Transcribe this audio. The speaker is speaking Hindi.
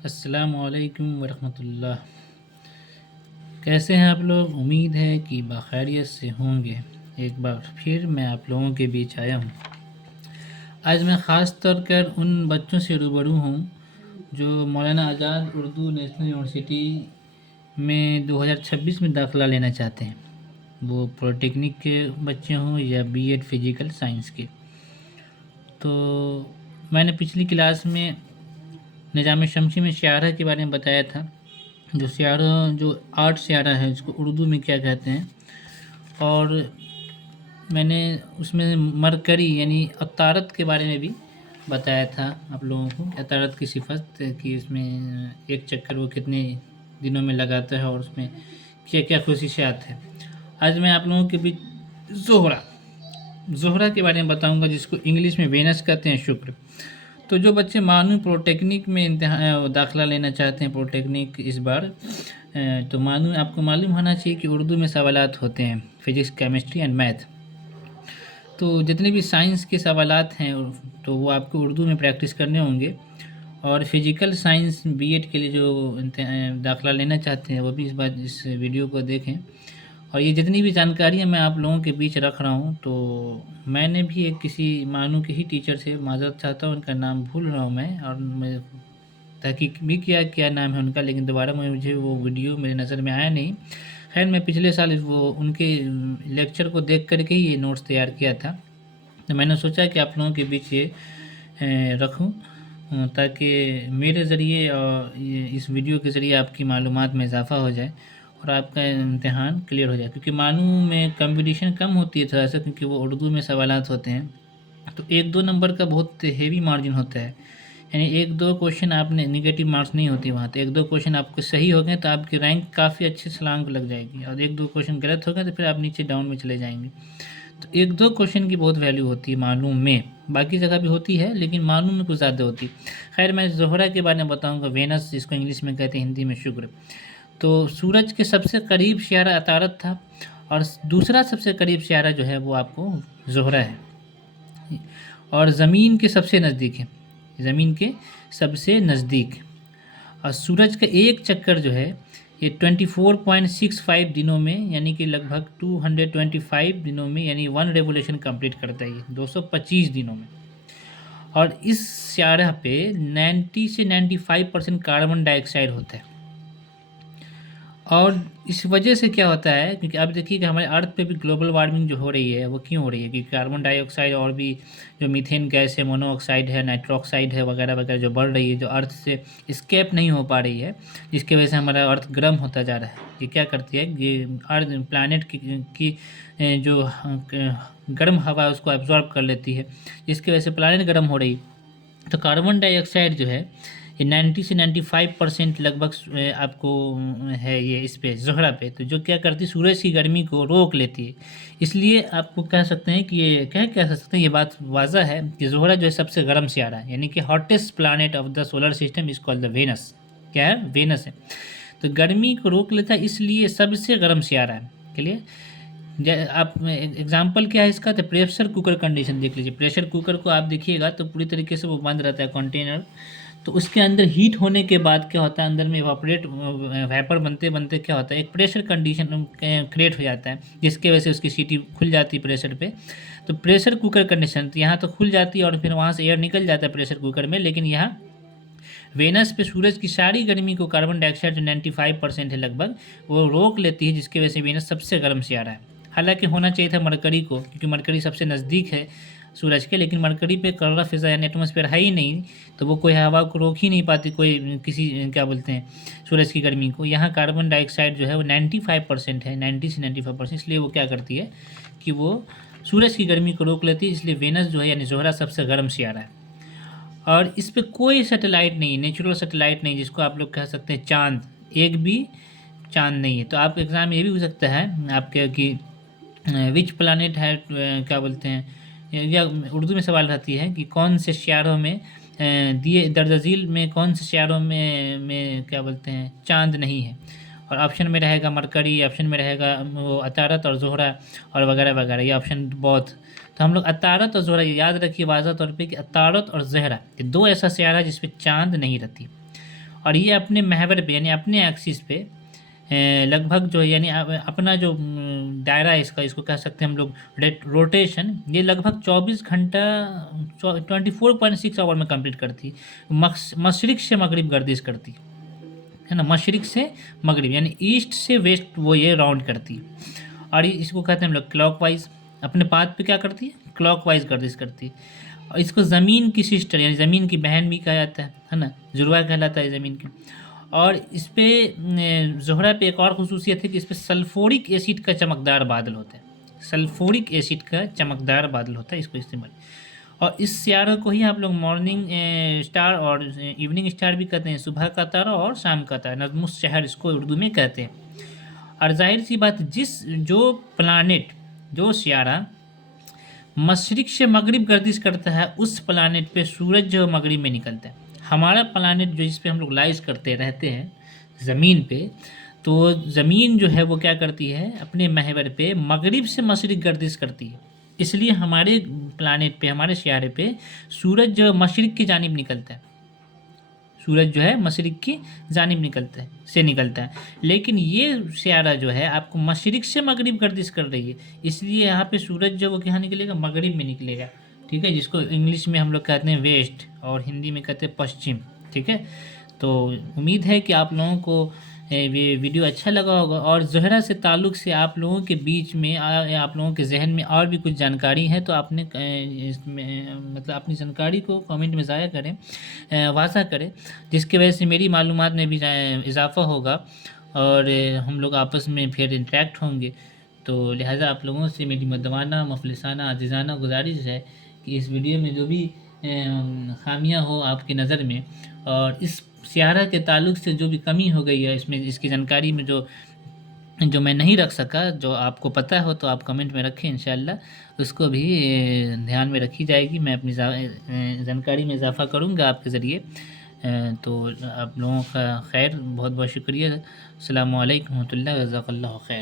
अस्सलामुअलैकुम वरहमतुल्लाह। कैसे हैं आप लोग? उम्मीद है कि बाखैरियत से होंगे। एक बार फिर मैं आप लोगों के बीच आया हूँ। आज मैं ख़ास तौर कर उन बच्चों से रूबरू हूँ जो मौलाना आज़ाद उर्दू नेशनल यूनिवर्सिटी में 2026 में दाखिला लेना चाहते हैं। वो पॉलिटेक्निक के बच्चे हों या बीएड फिज़िकल साइंस के। तो मैंने पिछली क्लास में निज़ाम शमसी में शायरा के बारे में बताया था। जो शायरा, जो 8 शायरा है, इसको उर्दू में क्या कहते हैं। और मैंने उसमें मरकरी यानी अतारत के बारे में भी बताया था आप लोगों को। अतारत की सिफत कि इसमें एक चक्कर वो कितने दिनों में लगाता है और उसमें क्या क्या खसूसियात है। आज मैं आप लोगों के बीच ज़ोहरा के बारे में बताऊंगा, जिसको इंग्लिश में वेनस कहते हैं, शुक्र। तो जो बच्चे मानू पॉलिटेक्निक में दाखिला लेना चाहते हैं, पॉलिटेक्निक इस बार, तो मानू आपको मालूम होना चाहिए कि उर्दू में सवालात होते हैं, फिज़िक्स, केमिस्ट्री एंड मैथ। तो जितने भी साइंस के सवालात हैं तो वो आपको उर्दू में प्रैक्टिस करने होंगे। और फिज़िकल साइंस बीएड के लिए जो दाखिला लेना चाहते हैं वो भी इस बार इस वीडियो को देखें। और ये जितनी भी जानकारियाँ मैं आप लोगों के बीच रख रहा हूँ, तो मैंने भी एक किसी मानू के ही टीचर से माज़रत चाहता हूँ, उनका नाम भूल रहा हूँ मैं, और मैं तहकीक भी किया क्या नाम है उनका, लेकिन दोबारा मुझे वो वीडियो मेरी नज़र में आया नहीं। खैर, मैं पिछले साल वो उनके लेक्चर को देख कर के ही ये नोट्स तैयार किया था। तो मैंने सोचा कि आप लोगों के बीच ये रखूँ, ताकि मेरे ज़रिए और इस वीडियो के ज़रिए आपकी मालूमात में इजाफ़ा हो जाए और आपका इम्तिहान क्लियर हो जाए। क्योंकि मानू में कंपटीशन कम होती है थोड़ा सा, क्योंकि वो उर्दू में सवालात होते हैं, तो 1-2 नंबर का बहुत हेवी मार्जिन होता है। यानी 1-2 क्वेश्चन आपने नेगेटिव मार्क्स नहीं होती वहाँ, तो 1-2 क्वेश्चन आपके सही हो गए तो आपकी रैंक काफ़ी अच्छी छलांग लग जाएगी, और 1-2 क्वेश्चन गलत हो गए तो फिर आप नीचे डाउन में चले जाएंगे। तो 1-2 क्वेश्चन की बहुत वैल्यू होती है मालूम में, बाकी जगह भी होती है लेकिन मालूम में कुछ ज़्यादा होती है। खैर, मैं ज़ोहरा के बारे में बताऊँगा, वेनस जिसको इंग्लिश में कहते हैं, हिंदी में शुक्र। तो सूरज के सबसे करीब सियारा अतारत था, और दूसरा सबसे करीब सियारा जो है वो आपको ज़ोहरा है, और ज़मीन के सबसे नज़दीक है, ज़मीन के सबसे नज़दीक। और सूरज का एक चक्कर जो है ये 24.65 दिनों में, यानी कि लगभग 225 दिनों में, यानी 1 रेवोल्यूशन कंप्लीट करता है, ये 225 दिनों में। और इस सियारा पे 90 से 95% कार्बन डाइऑक्साइड होता है। और इस वजह से क्या होता है, क्योंकि आप देखिए कि हमारे अर्थ पे भी ग्लोबल वार्मिंग जो हो रही है वो क्यों हो रही है, क्योंकि कार्बन डाइऑक्साइड और भी जो मीथेन गैस है, मोनोऑक्साइड है, नाइट्रोक्साइड है, वगैरह वगैरह जो बढ़ रही है, जो अर्थ से स्केप नहीं हो पा रही है, जिसकी वजह से हमारा अर्थ गर्म होता जा रहा है। ये क्या करती है, ये अर्थ प्लानट की जो गर्म हवा है उसको एब्जॉर्ब कर लेती है, जिसकी वजह से प्लानट गर्म हो रही है। तो कार्बन डाइऑक्साइड जो है ये 90 से 95% लगभग आपको है ये इस पे ज़ोहरा पे, तो जो क्या करती है, सूरज की गर्मी को रोक लेती है। इसलिए आपको कह सकते हैं कि ये कह सकते हैं, ये बात वाज़ह है कि ज़ोहरा जो है सबसे गर्म सियारा है, यानी कि hottest planet of the solar system is called the Venus. क्या है? वेनस है। तो गर्मी को रोक लेता है, इसलिए सबसे गर्म सियारा है। क्लियर? आप एग्जाम्पल क्या है इसका, तो प्रेशर कुकर कंडीशन देख लीजिए। प्रेशर कुकर को आप देखिएगा तो पूरी तरीके से वो बंद रहता है कंटेनर, तो उसके अंदर हीट होने के बाद क्या होता है, अंदर में इवापोरेट वेपर बनते बनते क्या होता है, एक प्रेशर कंडीशन क्रिएट हो जाता है, जिसके वजह से उसकी सीटी खुल जाती है प्रेशर पे। तो प्रेशर कुकर कंडीशन, तो यहाँ तो खुल जाती है और फिर वहाँ से एयर निकल जाता है प्रेशर कुकर में, लेकिन यहाँ वेनस पे सूरज की सारी गर्मी को कार्बन डाइऑक्साइड जो 95% है लगभग, वो रोक लेती है, जिसकी वजह से वेनस सबसे गर्म सियारा है। हालांकि होना चाहिए था मरकरी को, क्योंकि मरकरी सबसे नज़दीक है सूरज के, लेकिन मरकरी पे कलरा फिजा यानी एटमॉस्फेयर है ही नहीं, तो वो कोई हवा को रोक ही नहीं पाती, कोई किसी क्या बोलते हैं सूरज की गर्मी को। यहाँ कार्बन डाइऑक्साइड जो है वो 95% है, 90 से 95%, इसलिए वो क्या करती है कि वो सूरज की गर्मी को रोक लेती है, इसलिए वेनस जो है यानी ज़ोहरा सबसे गर्म सियारा है। और इस पे कोई सैटेलाइट नहीं, नेचुरल सैटेलाइट नहीं, जिसको आप लोग कह सकते हैं चांद, एक भी चांद नहीं है। तो आप एग्ज़ाम ये भी हो सकता है आपके कि विच प्लानट है, क्या बोलते हैं, या उर्दू में सवाल रहती है कि कौन से सियारों में दिए दरअज़ील में कौन से सियारों में क्या बोलते हैं चांद नहीं है। और ऑप्शन में रहेगा मरकरी, ऑप्शन में रहेगा वो अतारत और ज़ोहरा, और वगैरह वगैरह, ये ऑप्शन बहुत। तो हम लोग अतारत और ज़ोहरा, ये याद रखिए वाज़ह तौर पे कि अतारत और ज़हरा ये 2 ऐसा सियारा है जिसपे चांद नहीं रहती। और ये अपने महवर पे यानी अपने एक्सिस पे लगभग जो है यानी अपना जो दायरा है इसका, इसको कह सकते हैं हम लोग रोटेशन, ये लगभग 24 घंटा 24.6 आवर में कंप्लीट करती है। मशरिक से मगरिब गर्दिश करती है ना, मशरिक से मगरिब यानी ईस्ट से वेस्ट वो ये राउंड करती है। और इसको कहते हैं हम लोग क्लॉकवाइज, अपने पाथ पे क्या करती है, क्लॉकवाइज गर्दिश करती है। और इसको ज़मीन की सिस्टर यानी ज़मीन की बहन भी कहा जाता है ना, जुड़वा कहलाता है ज़मीन की। और इस पे ज़ोहरा पे एक और खसूसियत है कि इस पर सल्फोरिक एसिड का चमकदार बादल होता है, सल्फोरिक एसिड का चमकदार बादल होता है इसको इस्तेमाल। और इस सियारा को ही आप लोग मॉर्निंग स्टार और इवनिंग स्टार भी कहते हैं, सुबह का तारा और शाम का तारा, नज़्मुस शहर इसको उर्दू में कहते हैं। और जाहिर सी बात, जो प्लानेट, जो सियारा मशरिक से मगरिब गर्दिश करता है, उस प्लानेट पे सूरज जो मगरिब में निकलता है। हमारा प्लानेट जो जिस पे हम लोग लाइज करते रहते हैं ज़मीन पे, तो ज़मीन जो है वो क्या करती है, अपने महवर पे मगरिब से मशरिक गर्दिश करती है। इसलिए हमारे प्लानेट पे, हमारे सियारे पे सूरज जो मशरिक की जानिब निकलता है, सूरज जो है मशरिक की जानिब निकलता है। लेकिन ये सियारा जो है आपको मशरिक से मगरिब गर्दिश कर रही है, इसलिए यहाँ पे सूरज जो वो कहाँ निकलेगा, मगरिब में निकलेगा। ठीक है, जिसको इंग्लिश में हम लोग कहते हैं वेस्ट और हिंदी में कहते हैं पश्चिम। ठीक है, तो उम्मीद है कि आप लोगों को ये वीडियो अच्छा लगा होगा। और ज़ोहरा से ताल्लुक़ से आप लोगों के बीच में आप लोगों के जहन में और भी कुछ जानकारी है तो आपने इसमें मतलब अपनी जानकारी को कमेंट में ज़ाया करें, वाज़ा करें, जिसकी वजह से मेरी मालूमात में भी इजाफ़ा होगा और हम लोग आपस में फिर इंटरेक्ट होंगे। तो लिहाजा आप लोगों से मेरी मदवाना मुफलिसाना अजीज़ाना गुजारिश है कि इस वीडियो में जो भी खामियां हो आपकी नज़र में, और इस सियारा के ताल्लुक़ से जो भी कमी हो गई है इसमें, इसकी जानकारी में जो मैं नहीं रख सका, जो आपको पता हो तो आप कमेंट में रखें, इंशाअल्लाह उसको भी ध्यान में रखी जाएगी। मैं अपनी जानकारी में इजाफ़ा करूँगा आपके ज़रिए। तो आप लोगों का खैर, बहुत बहुत शुक्रिया। अस्सलामु अलैकुम व रहमतुल्लाह, जज़ाकल्लाहु खैर।